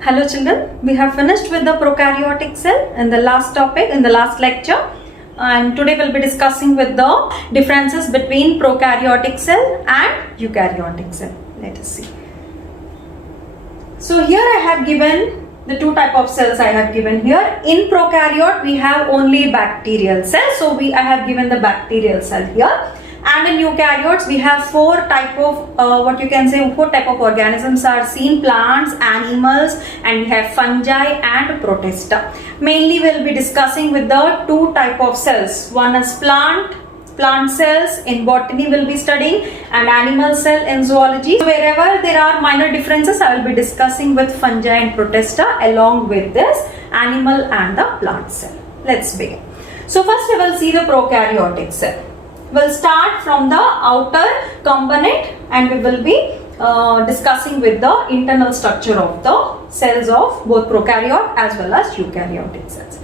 Hello children, we have finished with the prokaryotic cell in the last topic, in the last lecture, and today we'll be discussing with the differences between prokaryotic cell and eukaryotic cell. Let us see. So here I have given the two type of cells I have given here. In prokaryote we have only bacterial cell, so I have given the bacterial cell here. And in eukaryotes we have four type of organisms are seen: plants, animals, and we have fungi and protista. Mainly we will be discussing with the two type of cells. One is plant cells in botany we will be studying, and animal cell in zoology. So wherever there are minor differences I will be discussing with fungi and protista along with this animal and the plant cell. Let's begin. So first we will see the prokaryotic cell. We'll start from the outer component and we will be discussing with the internal structure of the cells of both prokaryote as well as eukaryotic cells.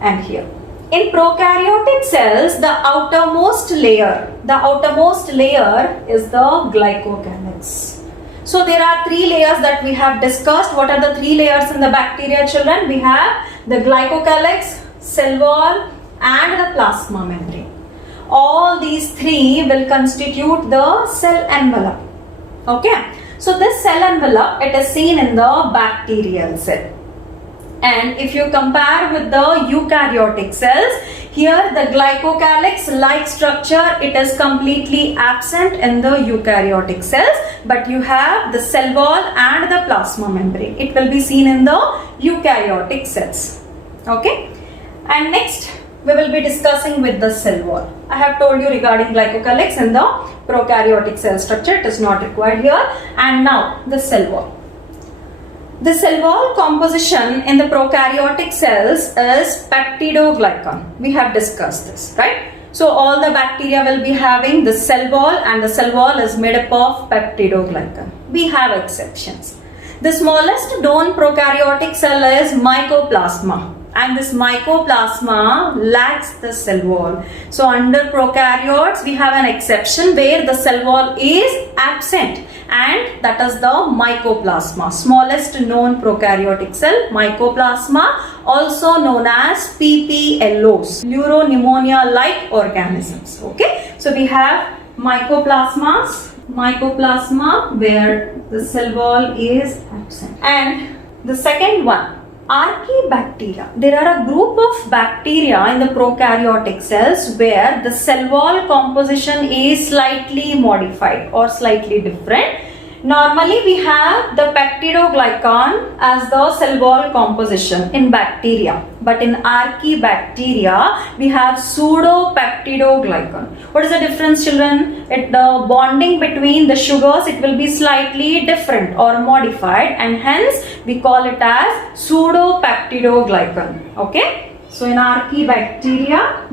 And here, in prokaryotic cells, the outermost layer is the glycocalyx. So there are three layers that we have discussed. What are the three layers in the bacteria, children? We have the glycocalyx, cell wall, and the plasma membrane. All these three will constitute the cell envelope. Okay, so this cell envelope, it is seen in the bacterial cell. And if you compare with the eukaryotic cells, here the glycocalyx like structure, it is completely absent in the eukaryotic cells, but you have the cell wall and the plasma membrane. It will be seen in the eukaryotic cells. Okay, and next we will be discussing with the cell wall. I have told you regarding glycocalyx in the prokaryotic cell structure, it is not required here. And now the cell wall. The cell wall composition in the prokaryotic cells is peptidoglycan. We have discussed this, right? So all the bacteria will be having the cell wall, and the cell wall is made up of peptidoglycan. We have exceptions. The smallest known prokaryotic cell is mycoplasma. And this mycoplasma lacks the cell wall. So under prokaryotes we have an exception where the cell wall is absent, and that is the mycoplasma, smallest known prokaryotic cell, mycoplasma, also known as PPLOs, pleuropneumonia like organisms. Okay, so we have mycoplasma where the cell wall is absent. And the second one, Archaebacteria. There are a group of bacteria in the prokaryotic cells where the cell wall composition is slightly modified or slightly different. Normally we have the peptidoglycan as the cell wall composition in bacteria, but in Archaebacteria we have pseudopeptidoglycan. What is the difference, children? The bonding between the sugars, it will be slightly different or modified, and hence we call it as pseudopeptidoglycan. Okay, so in Archaebacteria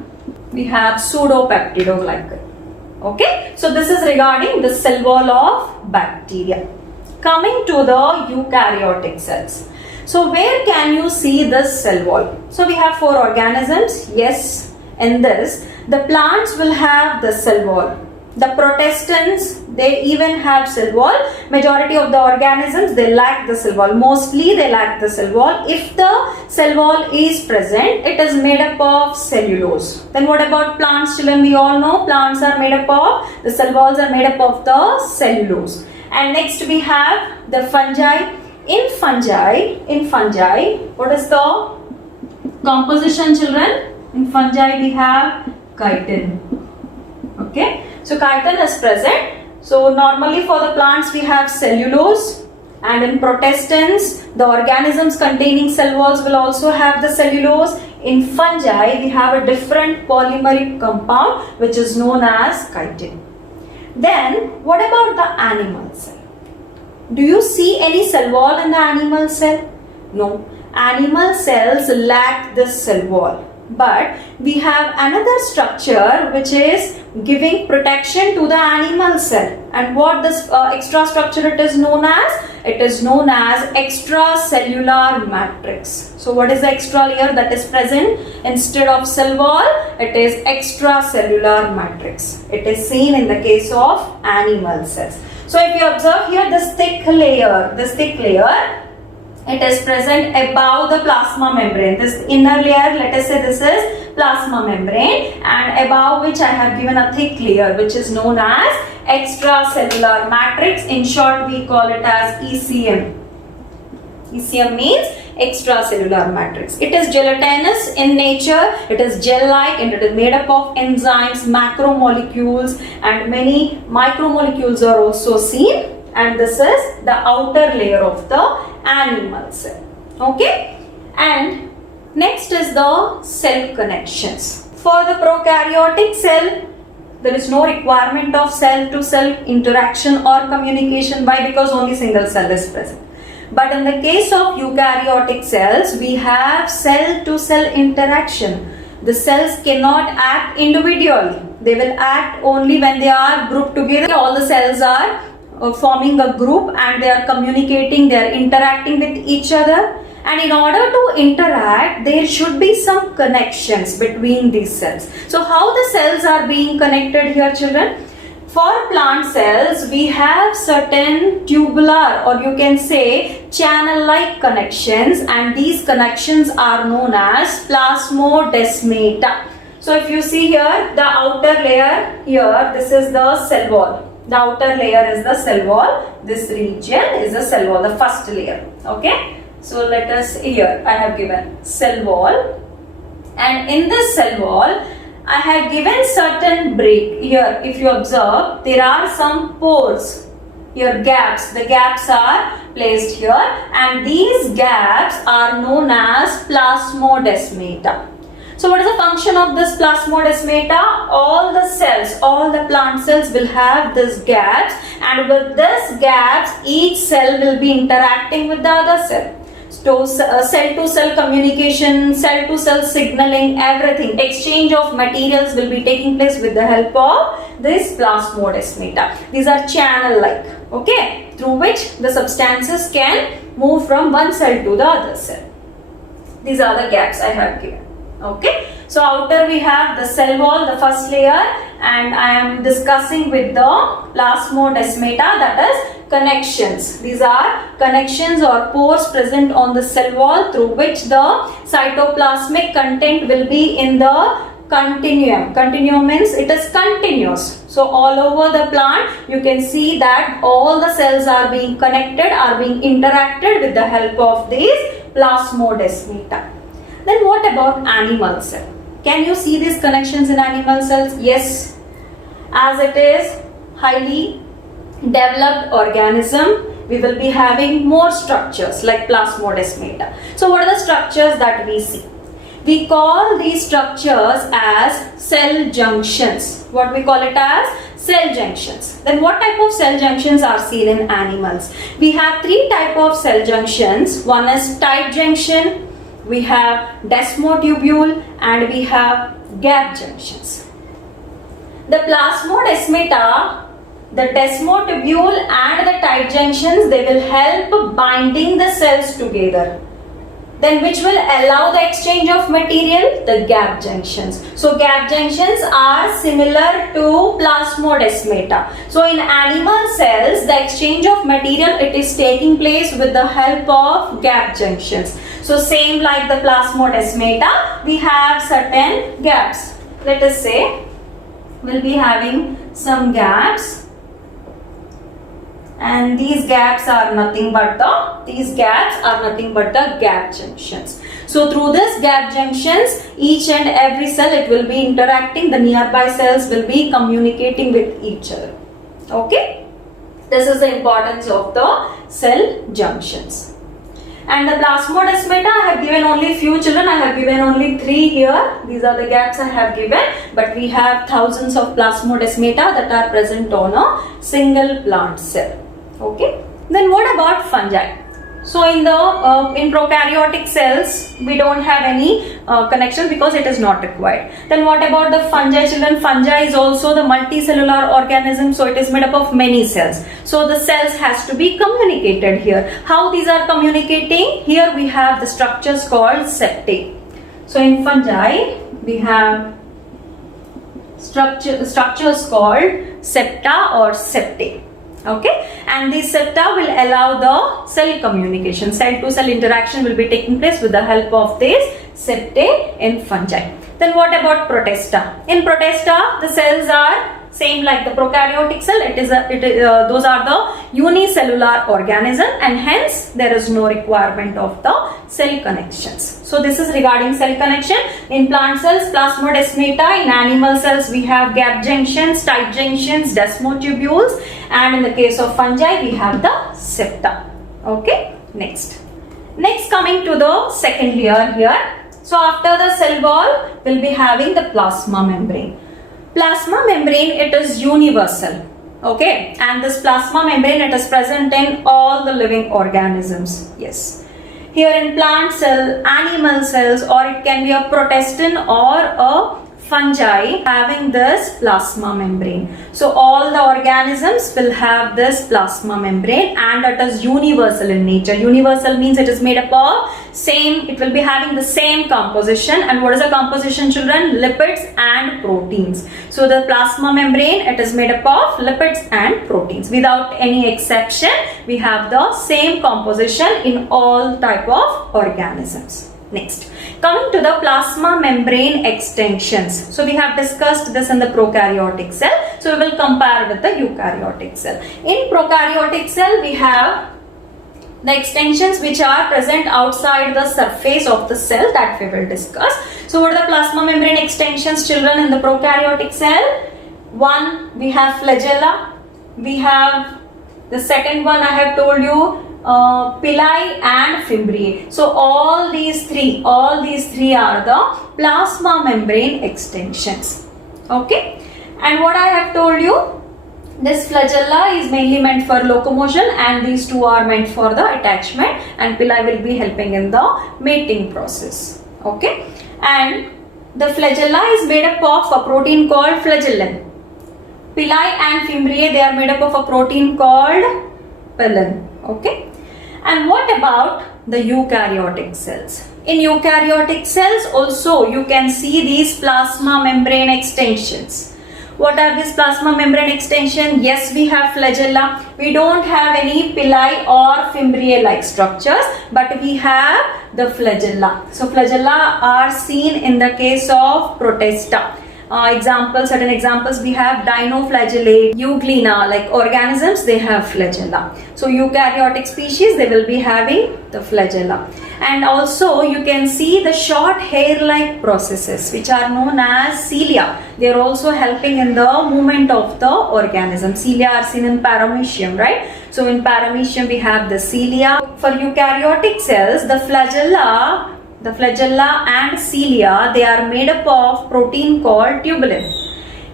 we have pseudopeptidoglycan. Okay, so this is regarding the cell wall of bacteria. Coming to the eukaryotic cells. So where can you see this cell wall? So we have four organisms. Yes, in this, the plants will have the cell wall. The protistants, they even have cell wall. Majority of the organisms, they lack the cell wall. Mostly they lack the cell wall. If the cell wall is present, it is made up of cellulose. Then what about plants, children? We all know plants are made up of, the cell walls are made up of the cellulose. And next we have the fungi. In fungi, what is the composition, children? In fungi we have chitin. Okay, so chitin is present. So normally for the plants we have cellulose, and in protistants the organisms containing cell walls will also have the cellulose. In fungi we have a different polymeric compound which is known as chitin. Then what about the animal cell? Do you see any cell wall in the animal cell? No, animal cells lack this cell wall. But we have another structure which is giving protection to the animal cell. And what this extra structure it is known as? It is known as extracellular matrix. So what is the extra layer that is present instead of cell wall? It is extracellular matrix. It is seen in the case of animal cells. So if you observe here this thick layer It is present above the plasma membrane. This inner layer, let us say this is plasma membrane, and above which I have given a thick layer which is known as extracellular matrix. In short, we call it as ECM. ECM means extracellular matrix. It is gelatinous in nature, it is gel-like, and it is made up of enzymes, macromolecules, and many micromolecules are also seen. And this is the outer layer of the animal cell. Okay? And next is the cell connections. For the prokaryotic cell, there is no requirement of cell-to-cell interaction or communication. Why? Because only single cell is present. But in the case of eukaryotic cells, we have cell-to-cell interaction. The cells cannot act individually. They will act only when they are grouped together. All the cells are forming a group and they are communicating, they are interacting with each other. And in order to interact, there should be some connections between these cells. So how the cells are being connected here, children? For plant cells, we have certain tubular, or you can say channel-like connections, and these connections are known as plasmodesmata. So if you see here, the outer layer here, this is the cell wall. The outer layer is the cell wall. This region is the cell wall, the first layer. Okay. So let us, here I have given cell wall, and in this cell wall I have given certain break. Here if you observe, there are some pores, here gaps. The gaps are placed here, and these gaps are known as plasmodesmata. So what is the function of this plasmodesmata? All the cells, all the plant cells will have this gaps, and with this gaps each cell will be interacting with the other cell. So cell-to-cell communication, cell-to-cell signaling, everything, exchange of materials will be taking place with the help of this plasmodesmata. These are channel-like, okay, through which the substances can move from one cell to the other cell. These are the gaps I have given. Okay, so outer we have the cell wall, the first layer, and I am discussing with the plasmodesmata, that is connections. These are connections or pores present on the cell wall through which the cytoplasmic content will be in the continuum. Continuum means it is continuous. So all over the plant you can see that all the cells are being connected, are being interacted with the help of these plasmodesmata. Then what about animal cell? Can you see these connections in animal cells? Yes. As it is highly developed organism, we will be having more structures like plasmodesmata. So what are the structures that we see? We call these structures as cell junctions. What we call it as? Cell junctions. Then what type of cell junctions are seen in animals? We have three types of cell junctions. One is tight junction, we have desmotubule, and we have gap junctions. The plasmodesmata, the desmotubule and the tight junctions, they will help binding the cells together. Then which will allow the exchange of material? The gap junctions. So gap junctions are similar to plasmodesmata. So in animal cells, the exchange of material, it is taking place with the help of gap junctions. So same like the plasmodesmata, we have certain gaps. Let us say we'll be having some gaps, and these gaps are nothing but the gap junctions. So through this gap junctions, each and every cell, it will be interacting, the nearby cells will be communicating with each other. Okay, this is the importance of the cell junctions. And the plasmodesmata, I have given only few, children. I have given only 3 here. These are the gaps I have given. But we have thousands of plasmodesmata that are present on a single plant cell. Okay. Then what about fungi? So in prokaryotic cells, we don't have any connection because it is not required. Then what about the fungi, children? Fungi is also the multicellular organism, so it is made up of many cells. So the cells has to be communicated here. How these are communicating? Here we have the structures called septae. So in fungi, we have structures called septa or septae. Okay, and the septa will allow the cell communication. Cell to cell interaction will be taking place with the help of these septae in fungi. Then what about protista? In protista, the cells are same like the prokaryotic cell. Those are the unicellular organism, and hence there is no requirement of the cell connections. So this is regarding cell connection. In plant cells, plasmodesmata. In animal cells, we have gap junctions, tight junctions, desmotubules, and in the case of fungi, we have the septa. Okay, next coming to the second layer here. So after the cell wall, we'll be having the plasma membrane. Plasma membrane, it is universal. Okay, and this plasma membrane, it is present in all the living organisms. Yes. Here in plant cell, animal cells, or it can be a protestin or a fungi having this plasma membrane. So all the organisms will have this plasma membrane, and it is universal in nature. Universal means it is made up of it will be having the same composition. And what is the composition, children? Lipids and proteins. So the plasma membrane, it is made up of lipids and proteins. Without any exception, we have the same composition in all type of organisms. Next, coming to the plasma membrane extensions. So we have discussed this in the prokaryotic cell. So we will compare with the eukaryotic cell. In prokaryotic cell, we have the extensions which are present outside the surface of the cell that we will discuss. So what are the plasma membrane extensions, children, in the prokaryotic cell? One, we have flagella. We have the second one, I have told you, pili and fimbriae. So all these three are the plasma membrane extensions. Okay, and what I have told you, this flagella is mainly meant for locomotion, and these two are meant for the attachment, and pili will be helping in the mating process. Okay, and the flagella is made up of a protein called flagellin. Pili and fimbriae, they are made up of a protein called pillin. Okay, and what about the eukaryotic cells? In eukaryotic cells also you can see these plasma membrane extensions. What are these plasma membrane extension? Yes, we have flagella. We don't have any pili or fimbriae like structures, but we have the flagella. So flagella are seen in the case of protista. Certain examples we have dinoflagellate, euglena, like organisms, they have flagella. So eukaryotic species, they will be having the flagella. And also you can see the short hair-like processes which are known as cilia. They are also helping in the movement of the organism. Cilia are seen in paramecium, right? So in paramecium we have the cilia. For eukaryotic cells, the flagella and cilia, they are made up of protein called tubulin.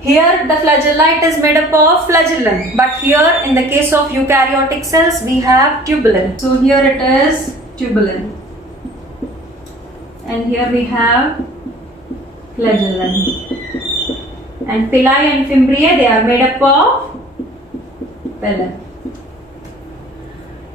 Here the flagella, it is made up of flagellin, but here in the case of eukaryotic cells we have tubulin. So here it is tubulin, and here we have flagellin. And pili and fimbriae, they are made up of pillin.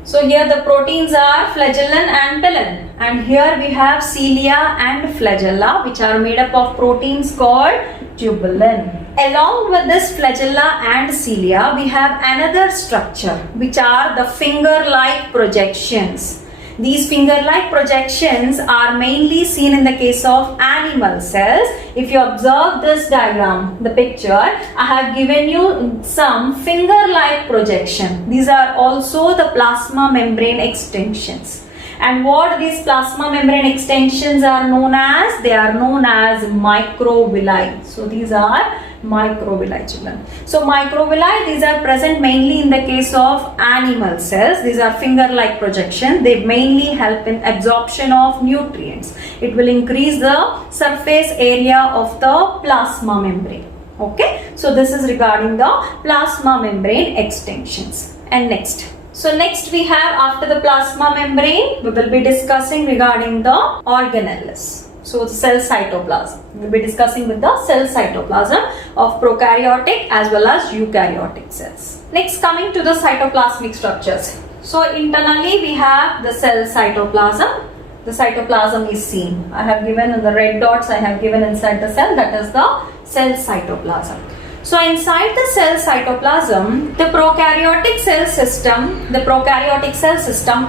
So here the proteins are flagellin and pillin, and here we have cilia and flagella which are made up of proteins called tubulin. Along with this flagella and cilia, we have another structure which are the finger-like projections. These finger-like projections are mainly seen in the case of animal cells. If you observe this diagram, the picture, I have given you some finger-like projection. These are also the plasma membrane extensions. And what these plasma membrane extensions are known as? They are known as microvilli. So these are microvilli, children. So microvilli, these are present mainly in the case of animal cells. These are finger-like projections. They mainly help in absorption of nutrients. It will increase the surface area of the plasma membrane. Okay, so this is regarding the plasma membrane extensions. And next we have, after the plasma membrane, we will be discussing regarding the organelles. So cell cytoplasm. We will be discussing with the cell cytoplasm of prokaryotic as well as eukaryotic cells. Next, coming to the cytoplasmic structures. So internally we have the cell cytoplasm. The cytoplasm is seen. I have given in the red dots, I have given inside the cell, that is the cell cytoplasm. So inside the cell cytoplasm, the prokaryotic cell system,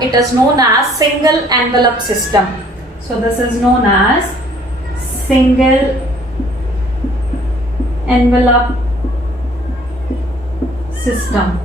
it is known as single envelope system. So this is known as single envelope system.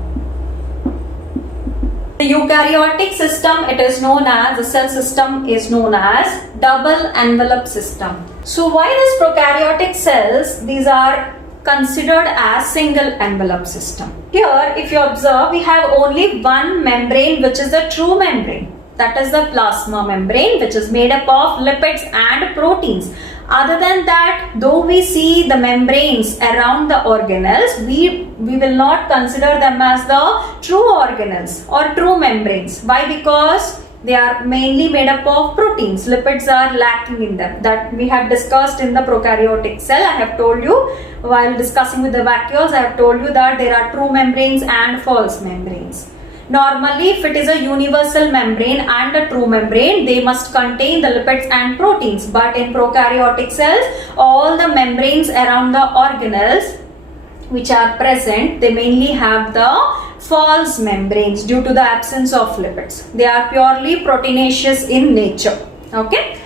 The eukaryotic system, it is known as, the cell system is known as double envelope system. So why these prokaryotic cells, these are considered as single envelope system? Here, if you observe, we have only one membrane, which is the true membrane. That is the plasma membrane, which is made up of lipids and proteins. Other than that, though we see the membranes around the organelles, we will not consider them as the true organelles or true membranes. Why? Because they are mainly made up of proteins. Lipids are lacking in them. That we have discussed in the prokaryotic cell. I have told you while discussing with the vacuoles, I have told you that there are true membranes and false membranes. Normally, if it is a universal membrane and a true membrane, they must contain the lipids and proteins. But in prokaryotic cells, all the membranes around the organelles which are present, they mainly have the false membranes due to the absence of lipids. They are purely proteinaceous in nature. Okay.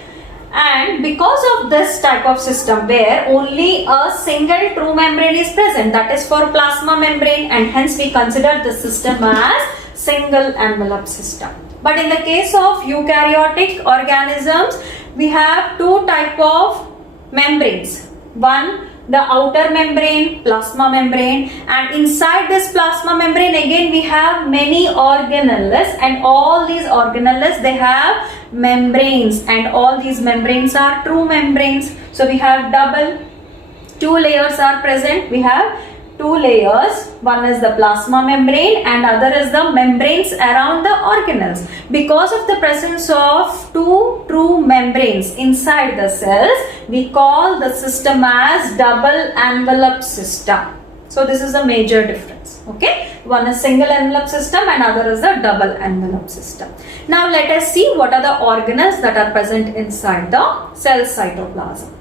And because of this type of system where only a single true membrane is present, that is for plasma membrane, and hence we consider the system as single envelope system. But in the case of eukaryotic organisms, we have two type of membranes. One, the outer membrane, plasma membrane, and inside this plasma membrane again we have many organelles, and all these organelles, they have membranes, and all these membranes are true membranes. So we have two layers are present. We have two layers. One is the plasma membrane and other is the membranes around the organelles. Because of the presence of two true membranes inside the cells, we call the system as double envelope system. So this is a major difference. Okay, one is single envelope system and other is the double envelope system. Now let us see what are the organelles that are present inside the cell cytoplasm.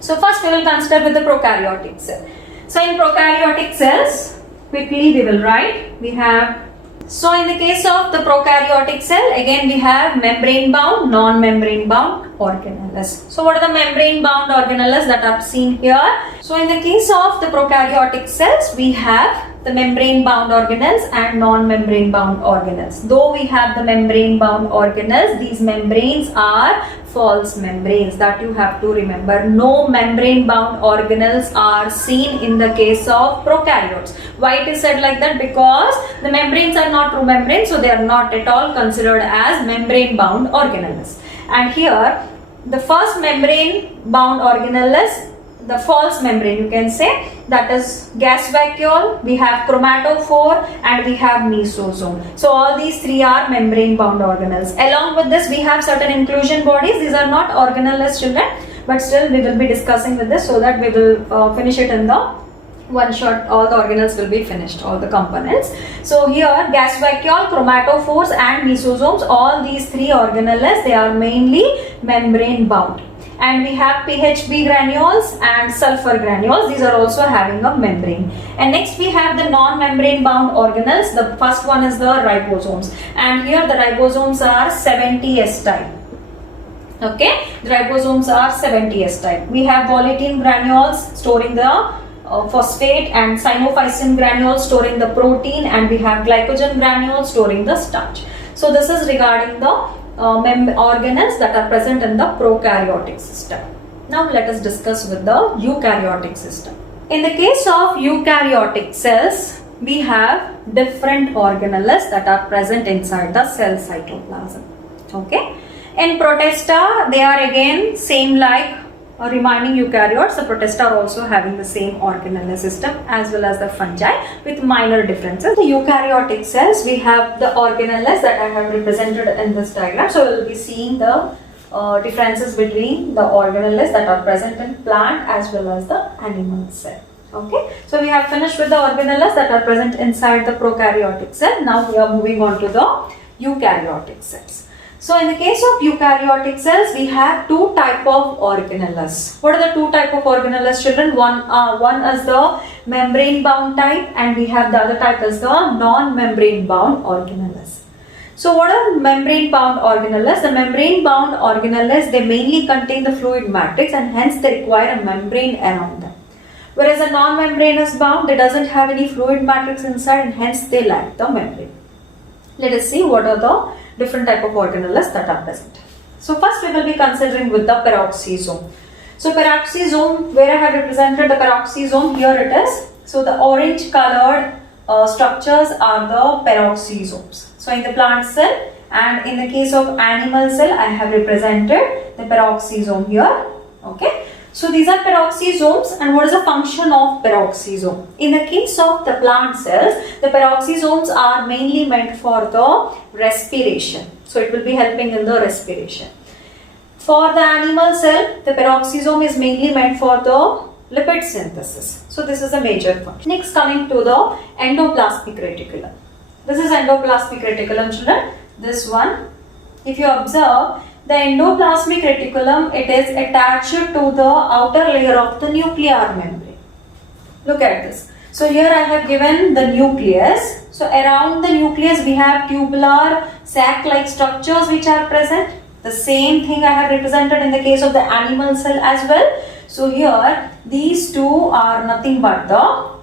So first we will consider with the prokaryotic cell. So in prokaryotic cells, quickly we will write, we have, so in the case of the prokaryotic cell, again we have membrane bound, non-membrane bound organelles. So what are the membrane bound organelles that are seen here? So in the case of the prokaryotic cells, we have the membrane bound organelles and non-membrane bound organelles. Though we have the membrane bound organelles, these membranes are false membranes, that you have to remember. No membrane bound organelles are seen in the case of prokaryotes. Why it is said like that? Because the membranes are not true membranes, so they are not at all considered as membrane bound organelles. And here the first membrane bound organelles, the false membrane you can say, that is gas vacuole, we have chromatophore and we have mesosome. So all these three are membrane bound organelles. Along with this we have certain inclusion bodies. These are not organelles, children, but still we will be discussing with this so that we will finish it in the one shot. All the organelles will be finished, all the components. So here gas vacuole, chromatophores and mesosomes, all these three organelles, they are mainly membrane bound. And we have PHB granules and sulfur granules. These are also having a membrane. And next we have the non-membrane bound organelles. The first one is the ribosomes. And here the ribosomes are 70S type. Okay, the ribosomes are 70S type. We have volutin granules storing the phosphate and synophysin granules storing the protein, and we have glycogen granules storing the starch. So this is regarding the organelles that are present in the prokaryotic system. Now let us discuss with the eukaryotic system. In the case of eukaryotic cells, we have different organelles that are present inside the cell cytoplasm. Okay. In protista, they are again same like remaining eukaryotes. The protista are also having the same organelle system as well as the fungi with minor differences. The eukaryotic cells, we have the organelles that I have represented in this diagram. So we will be seeing the differences between the organelles that are present in plant as well as the animal cell. Okay, so we have finished with the organelles that are present inside the prokaryotic cell. Now we are moving on to the eukaryotic cells. So in the case of eukaryotic cells, we have two type of organelles. What are the two type of organelles, children? One is the membrane bound type, and we have the other type is the non-membrane bound organelles. So what are membrane bound organelles? The membrane bound organelles, they mainly contain the fluid matrix and hence they require a membrane around them. Whereas a non-membranous bound, they doesn't have any fluid matrix inside and hence they lack the membrane. Let us see what are the different type of organelles that are present. So first we will be considering with the peroxisome. So peroxisome, where I have represented the peroxisome, here it is. So the orange colored structures are the peroxisomes. So in the plant cell and in the case of animal cell, I have represented the peroxisome here. Okay. So these are peroxisomes, and what is the function of peroxisome? In the case of the plant cells, the peroxisomes are mainly meant for the respiration. So it will be helping in the respiration. For the animal cell, the peroxisome is mainly meant for the lipid synthesis. So this is a major function. Next, coming to the endoplasmic reticulum. This is endoplasmic reticulum, children. This one, if you observe, the endoplasmic reticulum, it is attached to the outer layer of the nuclear membrane. Look at this. So here I have given the nucleus. So around the nucleus we have tubular sac-like structures which are present. The same thing I have represented in the case of the animal cell as well. So here these two are nothing but the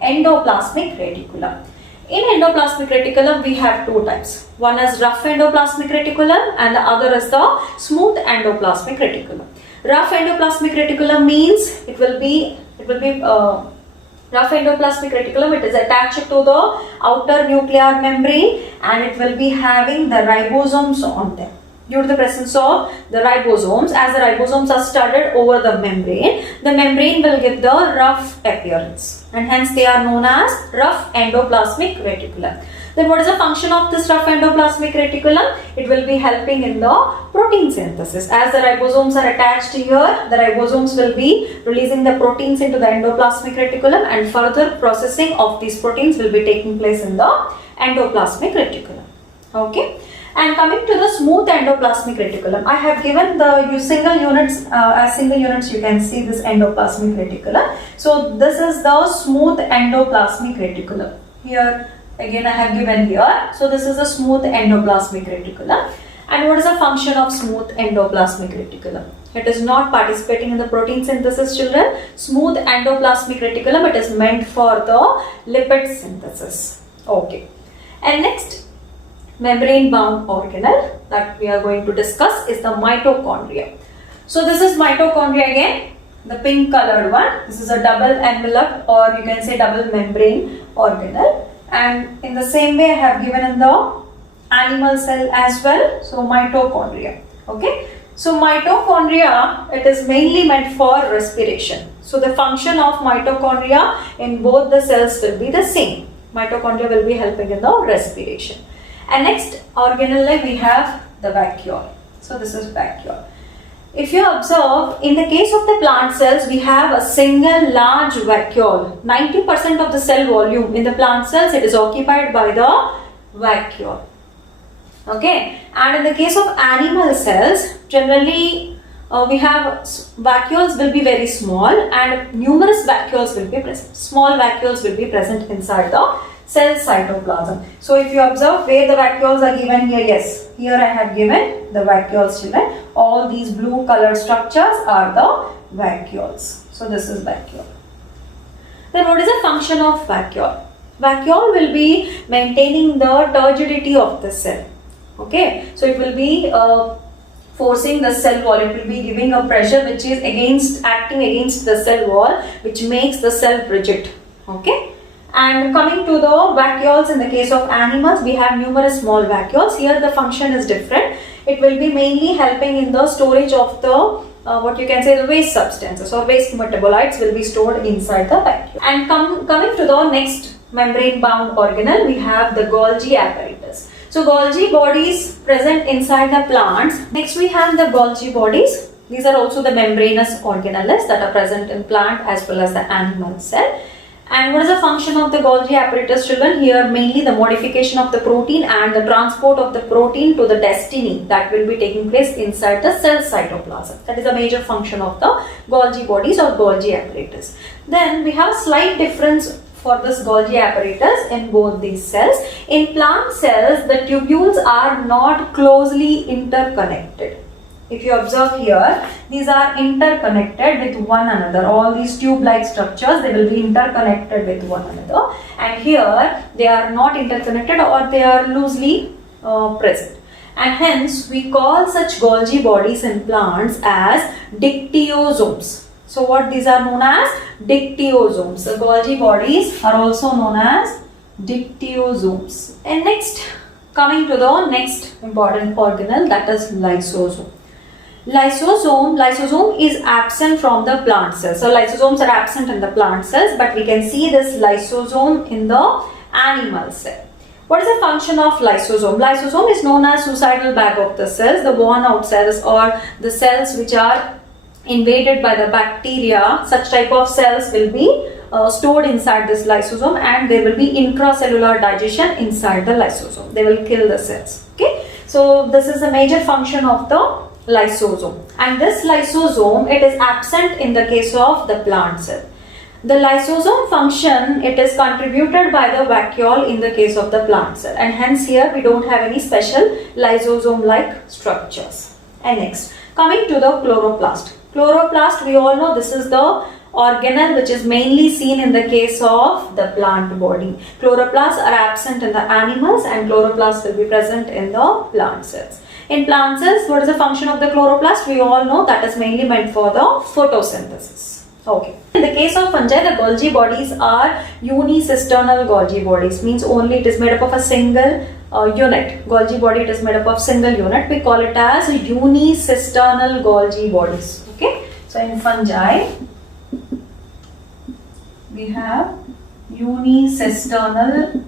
endoplasmic reticulum. In endoplasmic reticulum, we have two types. One is rough endoplasmic reticulum and the other is the smooth endoplasmic reticulum. Rough endoplasmic reticulum means it will be rough endoplasmic reticulum. It is attached to the outer nuclear membrane and it will be having the ribosomes on them. Due to the presence of the ribosomes, as the ribosomes are studded over the membrane will give the rough appearance and hence they are known as rough endoplasmic reticulum. Then what is the function of this rough endoplasmic reticulum? It will be helping in the protein synthesis. As the ribosomes are attached here, the ribosomes will be releasing the proteins into the endoplasmic reticulum and further processing of these proteins will be taking place in the endoplasmic reticulum. Okay. And coming to the smooth endoplasmic reticulum, I have given the single units as single units. You can see this endoplasmic reticulum. So this is the smooth endoplasmic reticulum. Here again I have given here. So this is a smooth endoplasmic reticulum. And what is the function of smooth endoplasmic reticulum? It is not participating in the protein synthesis, children. Smooth endoplasmic reticulum, it is meant for the lipid synthesis. Okay. And next, membrane bound organelle that we are going to discuss is the mitochondria. So this is mitochondria again, the pink colored one. This is a double envelope or you can say double membrane organelle, and in the same way I have given in the animal cell as well. So mitochondria. Okay. So mitochondria, it is mainly meant for respiration. So the function of mitochondria in both the cells will be the same. Mitochondria will be helping in the respiration. And next organelle we have the vacuole. So this is vacuole. If you observe, in the case of the plant cells, we have a single large vacuole. 90% of the cell volume in the plant cells, it is occupied by the vacuole. Okay. And in the case of animal cells, generally we have vacuoles will be very small and numerous vacuoles will be present. Small vacuoles will be present inside the cell cytoplasm. So if you observe where the vacuoles are given here, yes, here I have given the vacuoles, children. All these blue colored structures are the vacuoles. So this is vacuole. Then what is the function of vacuole? Vacuole will be maintaining the turgidity of the cell. Okay, so it will be forcing the cell wall. It will be giving a pressure which is acting against the cell wall, which makes the cell rigid. Okay. And coming to the vacuoles, in the case of animals, we have numerous small vacuoles. Here the function is different. It will be mainly helping in the storage of the what you can say the waste substances or waste metabolites will be stored inside the vacuole. And coming to the next membrane bound organelle, we have the Golgi apparatus. So Golgi bodies present inside the plants. Next we have the Golgi bodies. These are also the membranous organelles that are present in plant as well as the animal cell. And what is the function of the Golgi apparatus, children? Here mainly the modification of the protein and the transport of the protein to the destiny that will be taking place inside the cell cytoplasm. That is a major function of the Golgi bodies or Golgi apparatus. Then we have a slight difference for this Golgi apparatus in both these cells. In plant cells, the tubules are not closely interconnected. If you observe here, these are interconnected with one another. All these tube-like structures, they will be interconnected with one another. And here, they are not interconnected or they are loosely present. And hence, we call such Golgi bodies in plants as dictyosomes. So, what these are known as? Dictyosomes. The Golgi bodies are also known as dictyosomes. And next, coming to the next important organelle, that is lysosome. Lysosome is absent from the plant cells. So lysosomes are absent in the plant cells, but we can see this lysosome in the animal cell. What is the function of lysosome? Lysosome is known as suicidal bag of the cells, the worn out cells or the cells which are invaded by the bacteria. Such type of cells will be stored inside this lysosome, and there will be intracellular digestion inside the lysosome. They will kill the cells. Okay, so this is a major function of the lysosome, and this lysosome, it is absent in the case of the plant cell. The lysosome function, it is contributed by the vacuole in the case of the plant cell, and hence here we don't have any special lysosome like structures. And next, coming to the chloroplast. Chloroplast, we all know this is the organelle which is mainly seen in the case of the plant body. Chloroplasts are absent in the animals and chloroplasts will be present in the plant cells. In plant cells, what is the function of the chloroplast? We all know that is mainly meant for the photosynthesis. Okay. In the case of fungi, the Golgi bodies are unicisternal Golgi bodies. Means only it is made up of a single unit. Golgi body, it is made up of single unit. We call it as unicisternal Golgi bodies. Okay. So in fungi, we have unicisternal,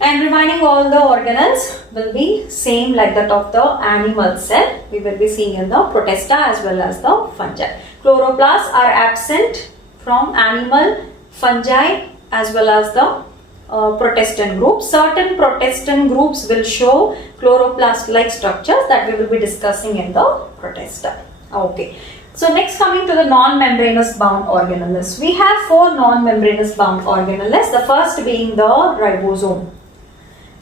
and remaining all the organelles will be same like that of the animal cell. We will be seeing in the Protista as well as the fungi. Chloroplasts are absent from animal, fungi as well as the Protestant groups. Certain Protestant groups will show chloroplast-like structures that we will be discussing in the Protista. Okay. So next, coming to the non-membranous bound organelles. We have 4 non-membranous bound organelles. The first being the ribosome.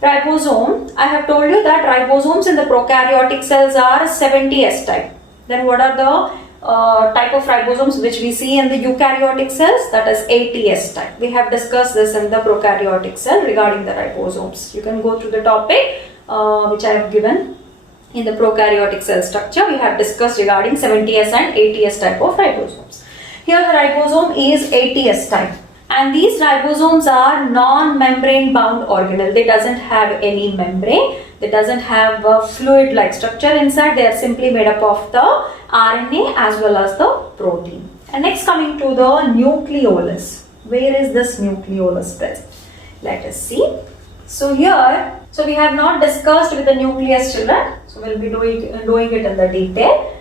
Ribosome, I have told you that ribosomes in the prokaryotic cells are 70S type. Then what are the type of ribosomes which we see in the eukaryotic cells? That is 80S type. We have discussed this in the prokaryotic cell regarding the ribosomes. You can go through the topic which I have given in the prokaryotic cell structure. We have discussed regarding 70S and 80S type of ribosomes. Here the ribosome is 80S type. And these ribosomes are non-membrane bound organelle. They doesn't have any membrane. They doesn't have a fluid-like structure inside. They are simply made up of the RNA as well as the protein. And next, coming to the nucleolus. Where is this nucleolus present? Let us see. So here, we have not discussed with the nucleus, children. So we'll be doing it in the detail.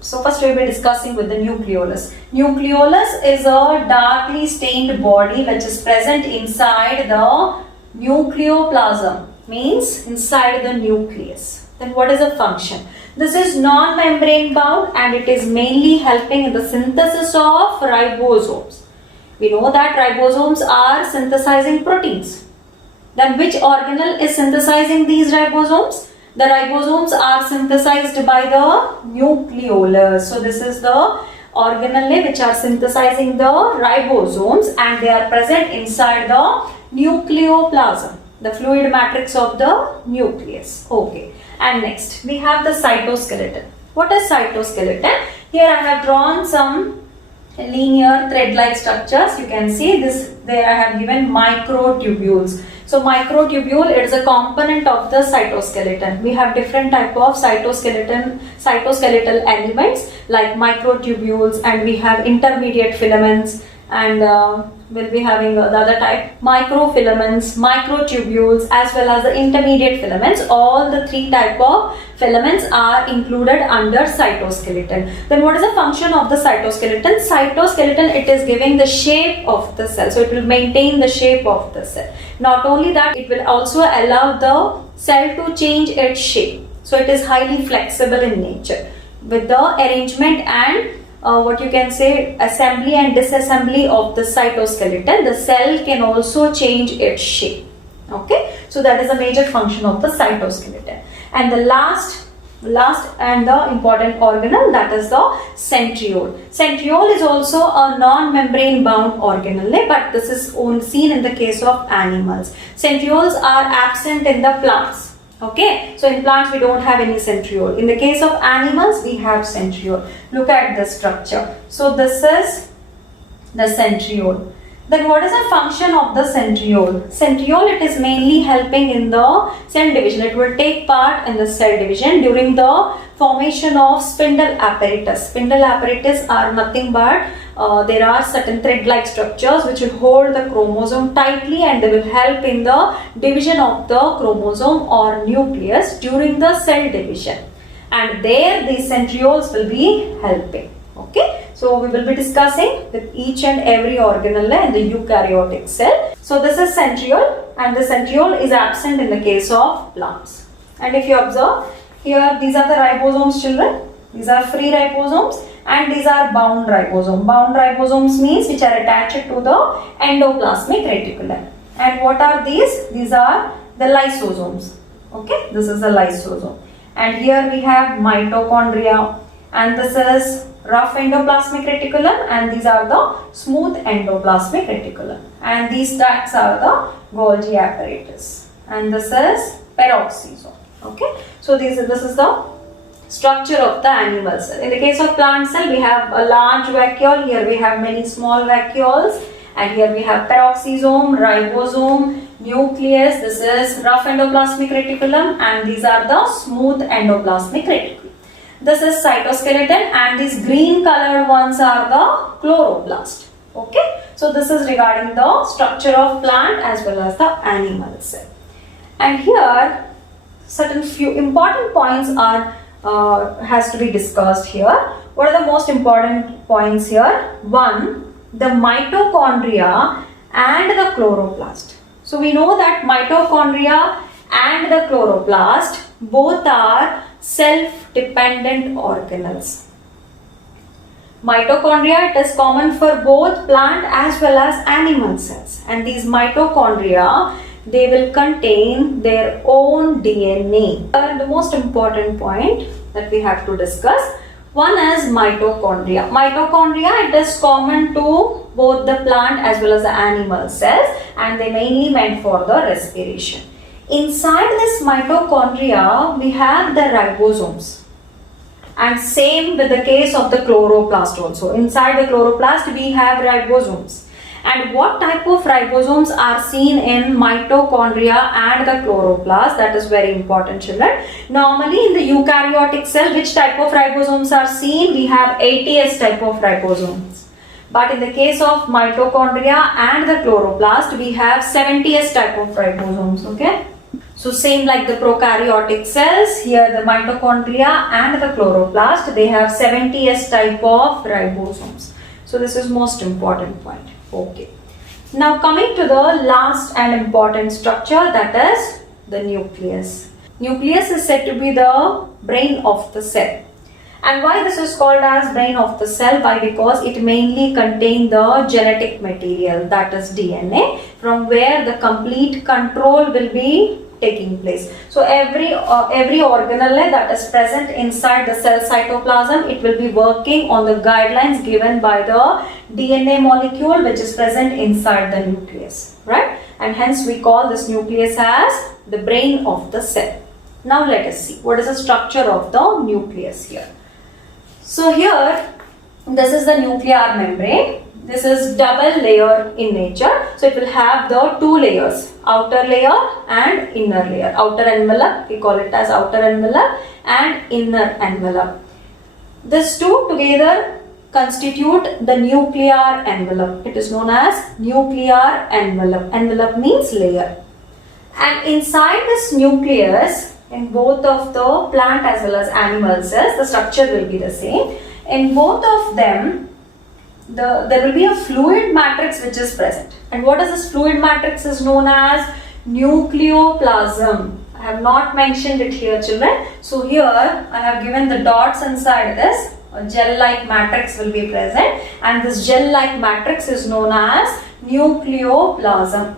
So first we will be discussing with the nucleolus. Nucleolus is a darkly stained body which is present inside the nucleoplasm, means inside the nucleus. Then what is the function? This is non-membrane bound and it is mainly helping in the synthesis of ribosomes. We know that ribosomes are synthesizing proteins. Then which organelle is synthesizing these ribosomes? The ribosomes are synthesized by the nucleolus. So this is the organelle which are synthesizing the ribosomes and they are present inside the nucleoplasm, the fluid matrix of the nucleus. Okay. And next we have the cytoskeleton. What is cytoskeleton? Here I have drawn some linear thread-like structures. You can see this. There I have given microtubules. So microtubule is a component of the cytoskeleton. We have different type of cytoskeletal elements like microtubules, and we have intermediate filaments and we'll be having the other type, microfilaments, microtubules, as well as the intermediate filaments. All the three type of filaments are included under cytoskeleton. Then what is the function of the cytoskeleton? Cytoskeleton, it is giving the shape of the cell. So it will maintain the shape of the cell. Not only that, it will also allow the cell to change its shape. So it is highly flexible in nature. With the arrangement and what you can say, assembly and disassembly of the cytoskeleton, the cell can also change its shape. Okay, so that is a major function of the cytoskeleton. And the last and the important organelle, that is the centriole. Centriole is also a non-membrane bound organelle, but this is only seen in the case of animals. Centrioles are absent in the plants. Okay, so in plants we don't have any centriole. In the case of animals, we have centriole. Look at the structure. So this is the centriole. Then what is the function of the centriole? Centriole, it is mainly helping in the cell division. It will take part in the cell division during the formation of spindle apparatus. Spindle apparatus are nothing but there are certain thread-like structures which will hold the chromosome tightly, and they will help in the division of the chromosome or nucleus during the cell division. And there these centrioles will be helping. Okay, so we will be discussing with each and every organelle in the eukaryotic cell. So this is centriole, and the centriole is absent in the case of plants. And if you observe here, these are the ribosomes, children. These are free ribosomes and these are bound ribosomes. Bound ribosomes means which are attached to the endoplasmic reticulum. And what are these? These are the lysosomes. Okay, this is the lysosome. And here we have mitochondria, and this is rough endoplasmic reticulum, and these are the smooth endoplasmic reticulum. And these tracts are the Golgi apparatus. And this is peroxisome. Okay, so this is the structure of the animal cell. In the case of plant cell, we have a large vacuole. Here we have many small vacuoles, and here we have peroxisome, ribosome, nucleus. This is rough endoplasmic reticulum, and these are the smooth endoplasmic reticulum. This is cytoskeleton, and these green colored ones are the chloroplast. Okay, so this is regarding the structure of plant as well as the animal cell. And here certain few important points are has to be discussed here. What are the most important points here? One, the mitochondria and the chloroplast. So we know that mitochondria and the chloroplast both are self-dependent organelles. Mitochondria, it is common for both plant as well as animal cells, and these mitochondria, they will contain their own DNA. And the most important point that we have to discuss, one is mitochondria. Mitochondria, it is common to both the plant as well as the animal cells, and they mainly meant for the respiration. Inside this mitochondria, we have the ribosomes, and same with the case of the chloroplast also. Inside the chloroplast, we have ribosomes. And what type of ribosomes are seen in mitochondria and the chloroplast? That is very important, children. Normally in the eukaryotic cell, which type of ribosomes are seen? We have 80S type of ribosomes. But in the case of mitochondria and the chloroplast, we have 70S type of ribosomes. Okay. So same like the prokaryotic cells, here the mitochondria and the chloroplast, they have 70S type of ribosomes. So this is most important point. Okay. Now coming to the last and important structure, that is the nucleus. Nucleus is said to be the brain of the cell. And why this is called as brain of the cell? Why? Because it mainly contains the genetic material, that is DNA, from where the complete control will be taking place. So every organelle that is present inside the cell cytoplasm, it will be working on the guidelines given by the DNA molecule which is present inside the nucleus, right? And hence we call this nucleus as the brain of the cell. Now let us see what is the structure of the nucleus here. So here, this is the nuclear membrane. This is double layer in nature. So it will have the two layers, outer layer and inner layer. Outer envelope, we call it as outer envelope, and inner envelope. These two together constitute the nuclear envelope. It is known as nuclear envelope. Envelope means layer. And inside this nucleus, in both of the plant as well as animal cells, the structure will be the same. In both of them, there will be a fluid matrix which is present. And what is this fluid matrix is known as nucleoplasm. I have not mentioned it here, children. So here I have given the dots inside this. A gel-like matrix will be present, and this gel-like matrix is known as nucleoplasm.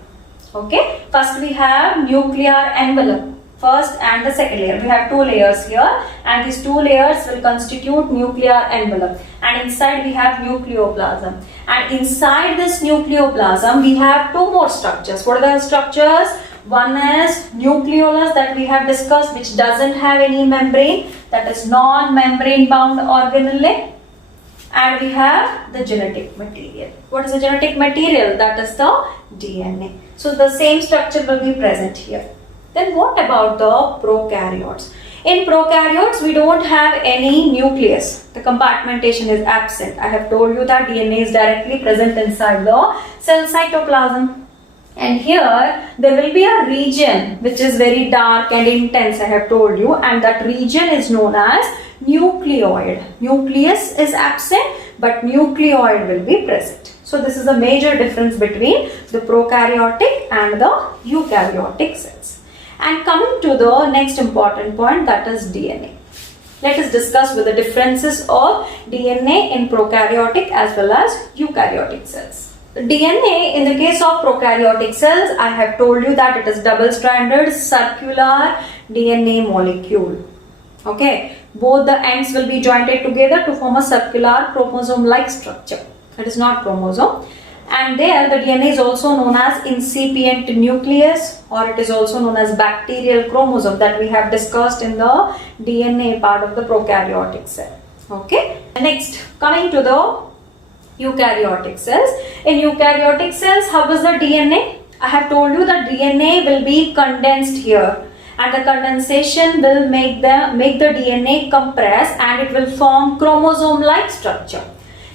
Okay, first we have nuclear envelope, first and the second layer. We have two layers here, and these two layers will constitute nuclear envelope, and inside we have nucleoplasm, and inside this nucleoplasm we have two more structures. What are the structures? One is nucleolus that we have discussed, which doesn't have any membrane, that is non-membrane bound organelle. And we have the genetic material. What is the genetic material? That is the DNA. So the same structure will be present here. Then what about the prokaryotes? In prokaryotes, we don't have any nucleus. The compartmentation is absent. I have told you that DNA is directly present inside the cell cytoplasm. And here there will be a region which is very dark and intense, I have told you, and that region is known as nucleoid. Nucleus is absent, but nucleoid will be present. So this is a major difference between the prokaryotic and the eukaryotic cells. And coming to the next important point, that is DNA. Let us discuss with the differences of DNA in prokaryotic as well as eukaryotic cells. The DNA in the case of prokaryotic cells, I have told you that it is double-stranded circular DNA molecule. Okay, both the ends will be jointed together to form a circular chromosome-like structure. It is not chromosome. And there the DNA is also known as incipient nucleus, or it is also known as bacterial chromosome that we have discussed in the DNA part of the prokaryotic cell. Okay, next coming to the eukaryotic cells. In eukaryotic cells, how is the DNA? I have told you that DNA will be condensed here, and the condensation will make the DNA compress, and it will form chromosome-like structure.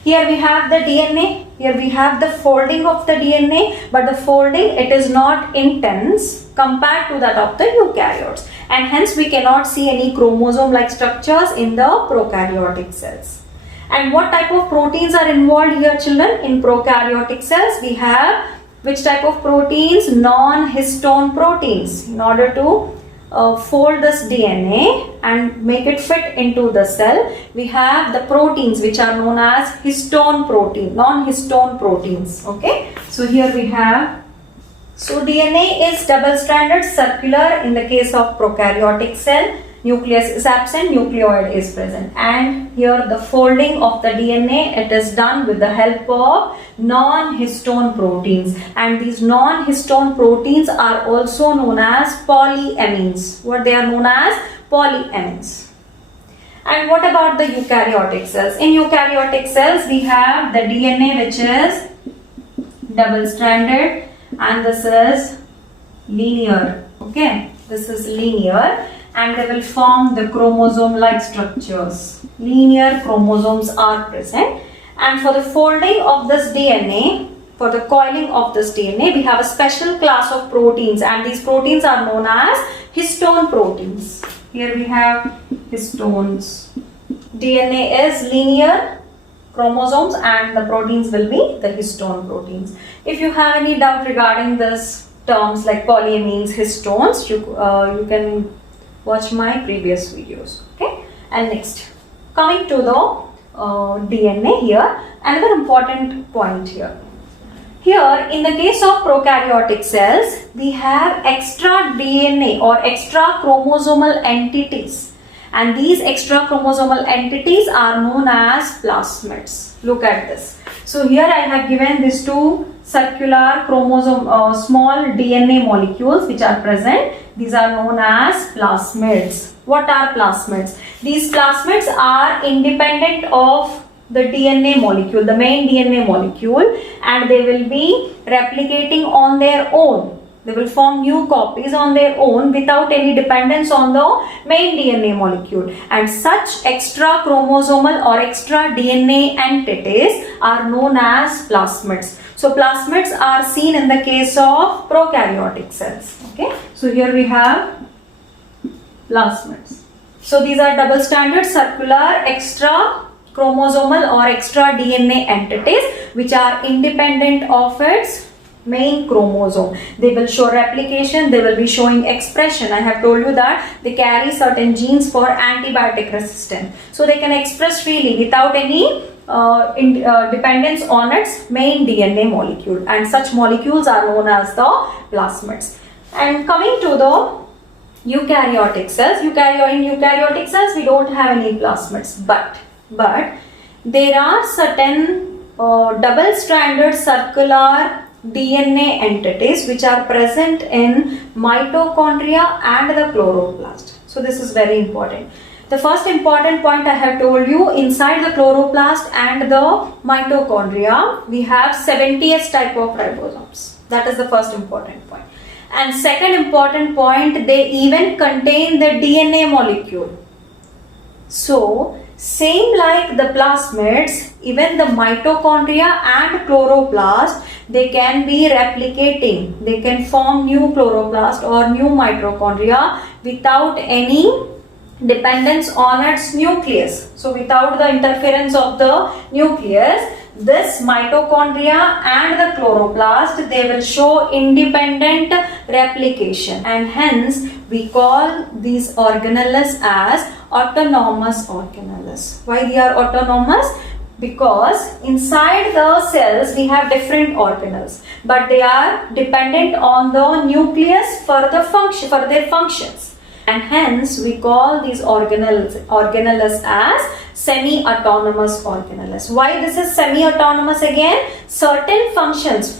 Here we have the DNA, here we have the folding of the DNA, but the folding, it is not intense compared to that of the eukaryotes, and hence we cannot see any chromosome-like structures in the prokaryotic cells. And what type of proteins are involved here, children? In prokaryotic cells, we have which type of proteins? Non-histone proteins. In order to fold this DNA and make it fit into the cell, we have the proteins which are known as histone protein, non-histone proteins. Okay, so here we have, so DNA is double-stranded circular in the case of prokaryotic cell. Nucleus is absent, nucleoid is present, and here the folding of the DNA, it is done with the help of non-histone proteins, and these non-histone proteins are also known as polyamines. What they are known as? Polyamines. And what about the eukaryotic cells? In eukaryotic cells, we have the DNA which is double-stranded, and this is linear. Okay, this is linear, and they will form the chromosome-like structures. Linear chromosomes are present, and for the folding of this DNA, for the coiling of this DNA, we have a special class of proteins, and these proteins are known as histone proteins. Here we have histones. DNA is linear chromosomes, and the proteins will be the histone proteins. If you have any doubt regarding this terms like polyamines, histones, you can watch my previous videos. Okay, and next coming to the DNA here, another important point here. Here in the case of prokaryotic cells, we have extra DNA or extra chromosomal entities, and these extra chromosomal entities are known as plasmids. Look at this. So here I have given these two circular chromosome small DNA molecules which are present. These are known as plasmids. What are plasmids? These plasmids are independent of the DNA molecule, the main DNA molecule, and they will be replicating on their own. They will form new copies on their own without any dependence on the main DNA molecule. And such extra chromosomal or extra DNA entities are known as plasmids. So plasmids are seen in the case of prokaryotic cells. Okay. So here we have plasmids. So these are double-stranded circular extra chromosomal or extra DNA entities which are independent of its main chromosome. They will show replication, they will be showing expression. I have told you that they carry certain genes for antibiotic resistance. So they can express freely without any dependence on its main DNA molecule, and such molecules are known as the plasmids. And coming to the eukaryotic cells, in eukaryotic cells we don't have any plasmids, but there are certain double-stranded circular DNA entities which are present in mitochondria and the chloroplast. So this is very important. The first important point I have told you, inside the chloroplast and the mitochondria we have 70S type of ribosomes. That is the first important point. And second important point, they even contain the DNA molecule. So same like the plasmids, even the mitochondria and chloroplast, they can be replicating. They can form new chloroplast or new mitochondria without any dependence on its nucleus. So without the interference of the nucleus, this mitochondria and the chloroplast, they will show independent replication, and hence we call these organelles as autonomous organelles. Why they are autonomous? Because inside the cells we have different organelles, but they are dependent on the nucleus for their functions, and hence we call these organelles as semi-autonomous organelles. Why this is semi-autonomous again? Certain functions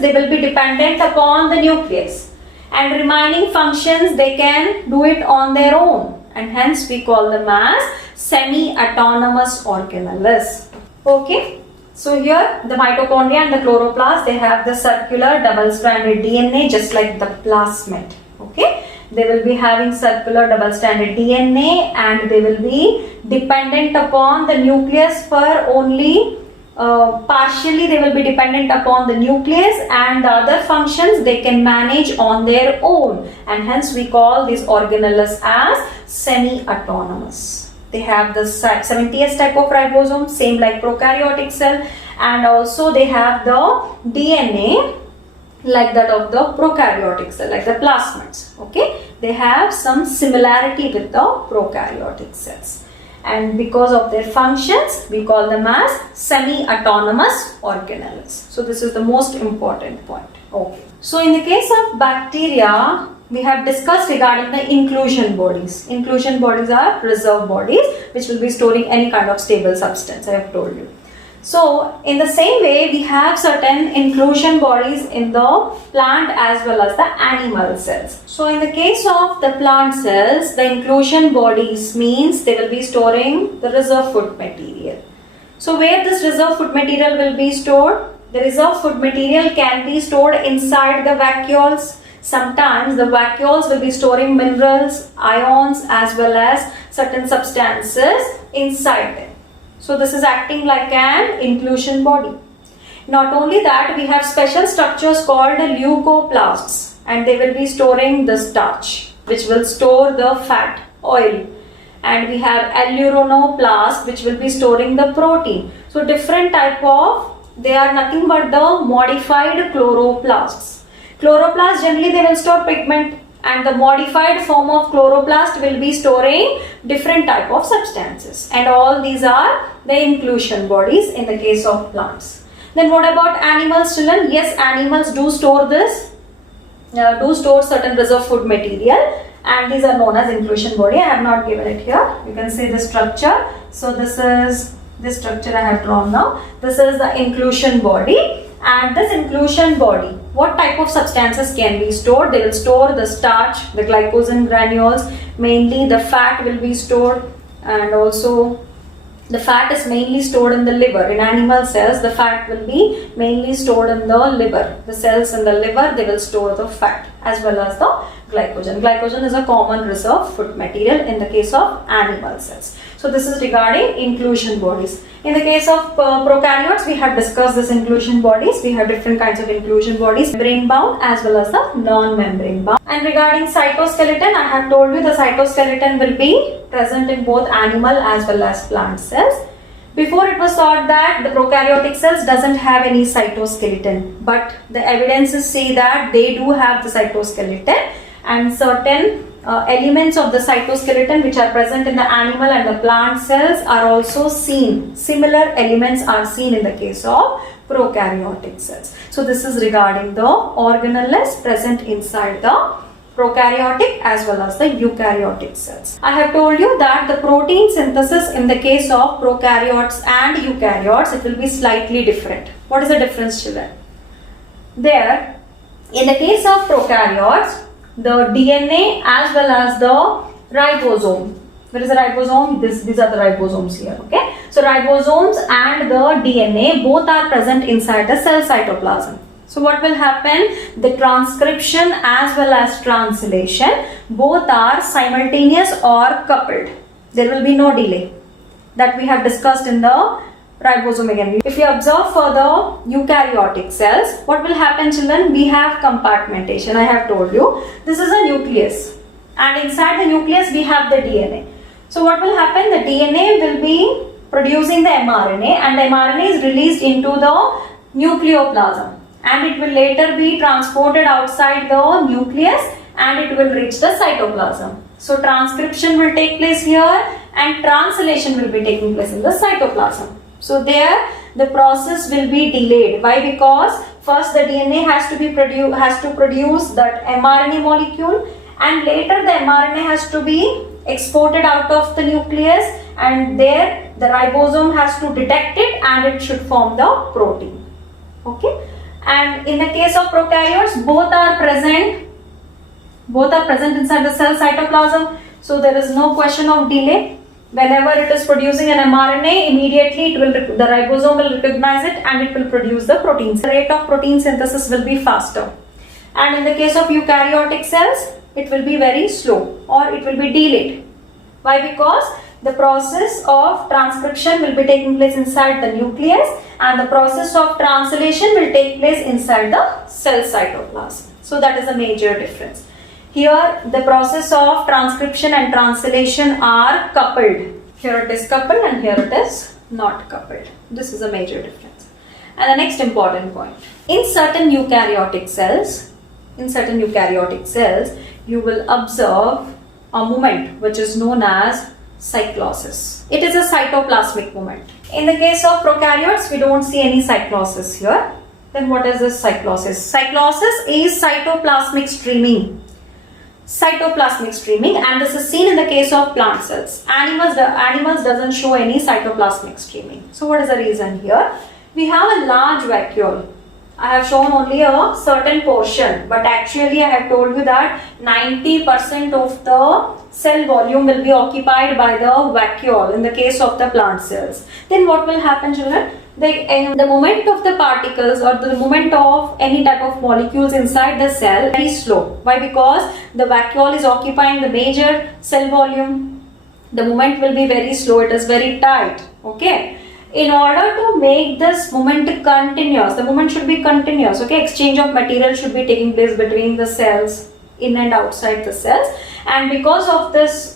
they will be dependent upon the nucleus, and remaining functions they can do it on their own, and hence we call them as semi-autonomous organelles. Okay. So here the mitochondria and the chloroplast, they have the circular double-stranded DNA just like the plasmid. Okay. They will be having circular double-stranded DNA, and they will be dependent upon the nucleus for only partially. They will be dependent upon the nucleus, and the other functions they can manage on their own, and hence we call these organelles as semi-autonomous. They have the 70S type of ribosome, same like prokaryotic cell, and also they have the DNA like that of the prokaryotic cell, like the plasmids. Okay, they have some similarity with the prokaryotic cells, and because of their functions we call them as semi-autonomous organelles. So this is the most important point. Okay, so in the case of bacteria we have discussed regarding the inclusion bodies. Inclusion bodies are reserve bodies which will be storing any kind of stable substance, I have told you. So in the same way we have certain inclusion bodies in the plant as well as the animal cells. So in the case of the plant cells, the inclusion bodies means they will be storing the reserve food material. So where this reserve food material will be stored? The reserve food material can be stored inside the vacuoles. Sometimes the vacuoles will be storing minerals, ions as well as certain substances inside them. So this is acting like an inclusion body. Not only that, we have special structures called leucoplasts, and they will be storing the starch which will store the fat, oil. And we have alluronoplast which will be storing the protein. So different type of, they are nothing but the modified chloroplasts. Chloroplasts generally they will store pigment, and the modified form of chloroplast will be storing different type of substances, and all these are the inclusion bodies in the case of plants. Then what about animals, children? Yes, animals do store this, do store certain reserve food material, and these are known as inclusion body. I have not given it here. You can see the structure. So this is this structure I have drawn now. This is the inclusion body. And this inclusion body, what type of substances can be stored? They will store the starch, the glycogen granules, mainly the fat will be stored, and also The fat is mainly stored in the liver. In animal cells, the fat will be mainly stored in the liver. The cells in the liver, they will store the fat as well as the glycogen. Glycogen is a common reserve food material in the case of animal cells. So this is regarding inclusion bodies. In the case of prokaryotes, we have discussed this inclusion bodies. We have different kinds of inclusion bodies, membrane bound as well as the non-membrane bound. And regarding cytoskeleton, I have told you the cytoskeleton will be present in both animal as well as plant cells. Before it was thought that the prokaryotic cells doesn't have any cytoskeleton, but the evidences say that they do have the cytoskeleton, and certain elements of the cytoskeleton which are present in the animal and the plant cells are also seen. Similar elements are seen in the case of prokaryotic cells. So this is regarding the organelles present inside the prokaryotic as well as the eukaryotic cells. I have told you that the protein synthesis in the case of prokaryotes and eukaryotes, it will be slightly different. What is the difference, children? There, in the case of prokaryotes, the DNA as well as the ribosome. Where is the ribosome? These are the ribosomes here. Okay. So ribosomes and the DNA both are present inside the cell cytoplasm. So what will happen? The transcription as well as translation both are simultaneous or coupled. There will be no delay. That we have discussed in the ribosome again. If you observe for the eukaryotic cells, what will happen, children? We have compartmentation. I have told you. This is a nucleus. And inside the nucleus we have the DNA. So what will happen? The DNA will be producing the mRNA, and the mRNA is released into the nucleoplasm. And it will later be transported outside the nucleus and it will reach the cytoplasm. So transcription will take place here and translation will be taking place in the cytoplasm. So there the process will be delayed. Why? Because first the DNA has to produce that mRNA molecule, and later the mRNA has to be exported out of the nucleus, and there the ribosome has to detect it and it should form the protein. Okay. And in the case of prokaryotes, both are present inside the cell cytoplasm. So there is no question of delay. Whenever it is producing an mRNA, immediately the ribosome will recognize it and it will produce the proteins. The rate of protein synthesis will be faster. And in the case of eukaryotic cells, it will be very slow or it will be delayed. Why? Because the process of transcription will be taking place inside the nucleus and the process of translation will take place inside the cell cytoplasm. So that is a major difference. Here the process of transcription and translation are coupled. Here it is coupled and here it is not coupled. This is a major difference. And the next important point. In certain eukaryotic cells, you will observe a movement which is known as cyclosis. It is a cytoplasmic movement. In the case of prokaryotes, we don't see any cyclosis here. Then what is this cyclosis? Cyclosis is cytoplasmic streaming. And this is seen in the case of plant cells. Animals doesn't show any cytoplasmic streaming. So what is the reason here? We have a large vacuole. I have shown only a certain portion, but actually I have told you that 90% of the cell volume will be occupied by the vacuole in the case of the plant cells. Then what will happen, children? The movement of the particles or the movement of any type of molecules inside the cell is very slow. Why? Because the vacuole is occupying the major cell volume. The movement will be very slow. It is very tight. Okay. In order to make this movement continuous, the movement should be continuous. Okay. Exchange of material should be taking place between the cells, in and outside the cells. And because of this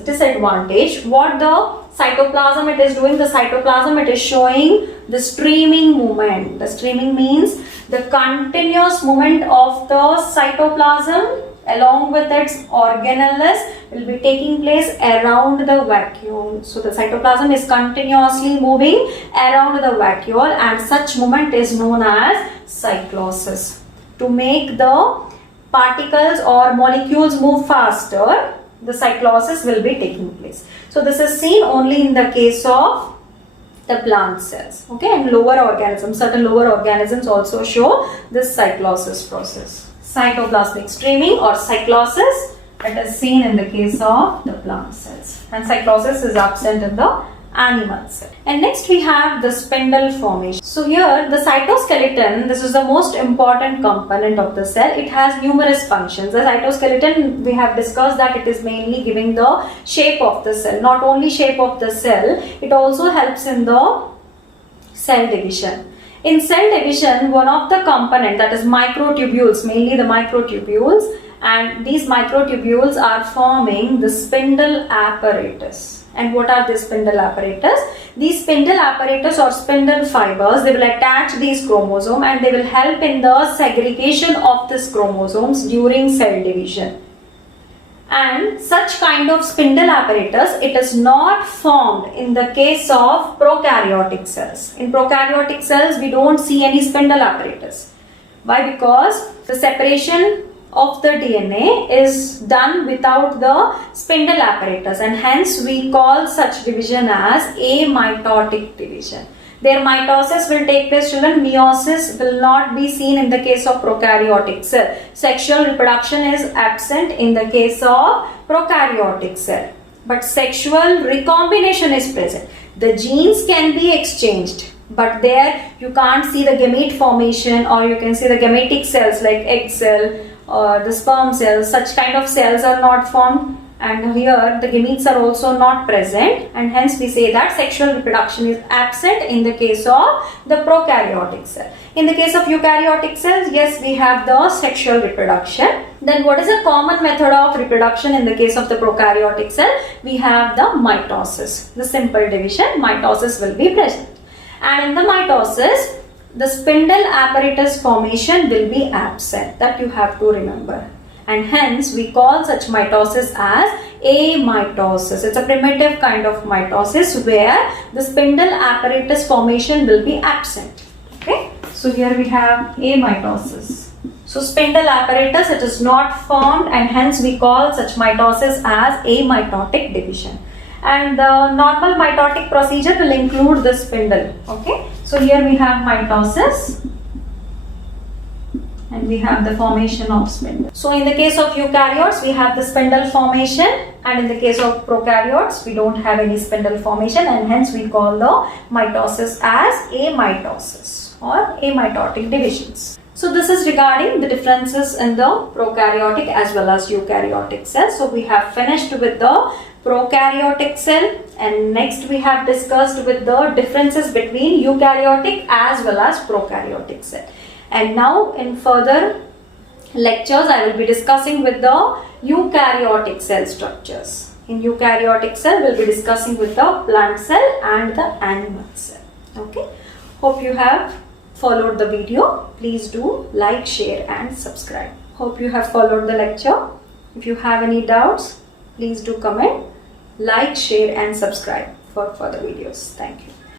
disadvantage, what the cytoplasm it is doing, the cytoplasm it is showing the streaming movement. The streaming means the continuous movement of the cytoplasm along with its organelles will be taking place around the vacuole. So the cytoplasm is continuously moving around the vacuole, and such movement is known as cyclosis. To make the particles or molecules move faster, the cyclosis will be taking place. So this is seen only in the case of the plant cells. Okay, and lower organisms, certain lower organisms also show this cyclosis process. Cytoplasmic streaming or cyclosis, it is seen in the case of the plant cells, and cyclosis is absent in the animal cell. And next we have the spindle formation. So here the cytoskeleton, this is the most important component of the cell. It has numerous functions. The cytoskeleton, we have discussed that it is mainly giving the shape of the cell. Not only shape of the cell, it also helps in the cell division. In cell division, one of the component, that is microtubules, mainly the microtubules, and these microtubules are forming the spindle apparatus. And what are these spindle apparatus? These spindle apparatus or spindle fibers, they will attach these chromosomes and they will help in the segregation of these chromosomes during cell division. And such kind of spindle apparatus, it is not formed in the case of prokaryotic cells. In prokaryotic cells, we don't see any spindle apparatus. Why? Because the separation of the DNA is done without the spindle apparatus, and hence we call such division as amitotic division. Their mitosis will take place, children. Meiosis will not be seen in the case of prokaryotic cell. Sexual reproduction is absent in the case of prokaryotic cell. But sexual recombination is present. The genes can be exchanged, but there you can't see the gamete formation, or you can see the gametic cells like egg cell or the sperm cells. Such kind of cells are not formed. And here the gametes are also not present, and hence we say that sexual reproduction is absent in the case of the prokaryotic cell. In the case of eukaryotic cells, yes, we have the sexual reproduction. Then what is a common method of reproduction in the case of the prokaryotic cell? We have the mitosis, the simple division. Mitosis will be present. And in the mitosis, the spindle apparatus formation will be absent. That you have to remember. And hence we call such mitosis as amitosis. It's a primitive kind of mitosis where the spindle apparatus formation will be absent. Okay, so here we have amitosis. So spindle apparatus, it is not formed, and hence we call such mitosis as amitotic division. And the normal mitotic procedure will include the spindle. Okay, so here we have mitosis, and we have the formation of spindle. So in the case of eukaryotes, we have the spindle formation, and in the case of prokaryotes, we don't have any spindle formation, and hence we call the mitosis as amitosis or amitotic divisions. So this is regarding the differences in the prokaryotic as well as eukaryotic cells. So we have finished with the prokaryotic cell, and next we have discussed with the differences between eukaryotic as well as prokaryotic cell. And now in further lectures, I will be discussing with the eukaryotic cell structures. In eukaryotic cell, we will be discussing with the plant cell and the animal cell. Okay. Hope you have followed the video. Please do like, share and subscribe. Hope you have followed the lecture. If you have any doubts, please do comment, like, share and subscribe for further videos. Thank you.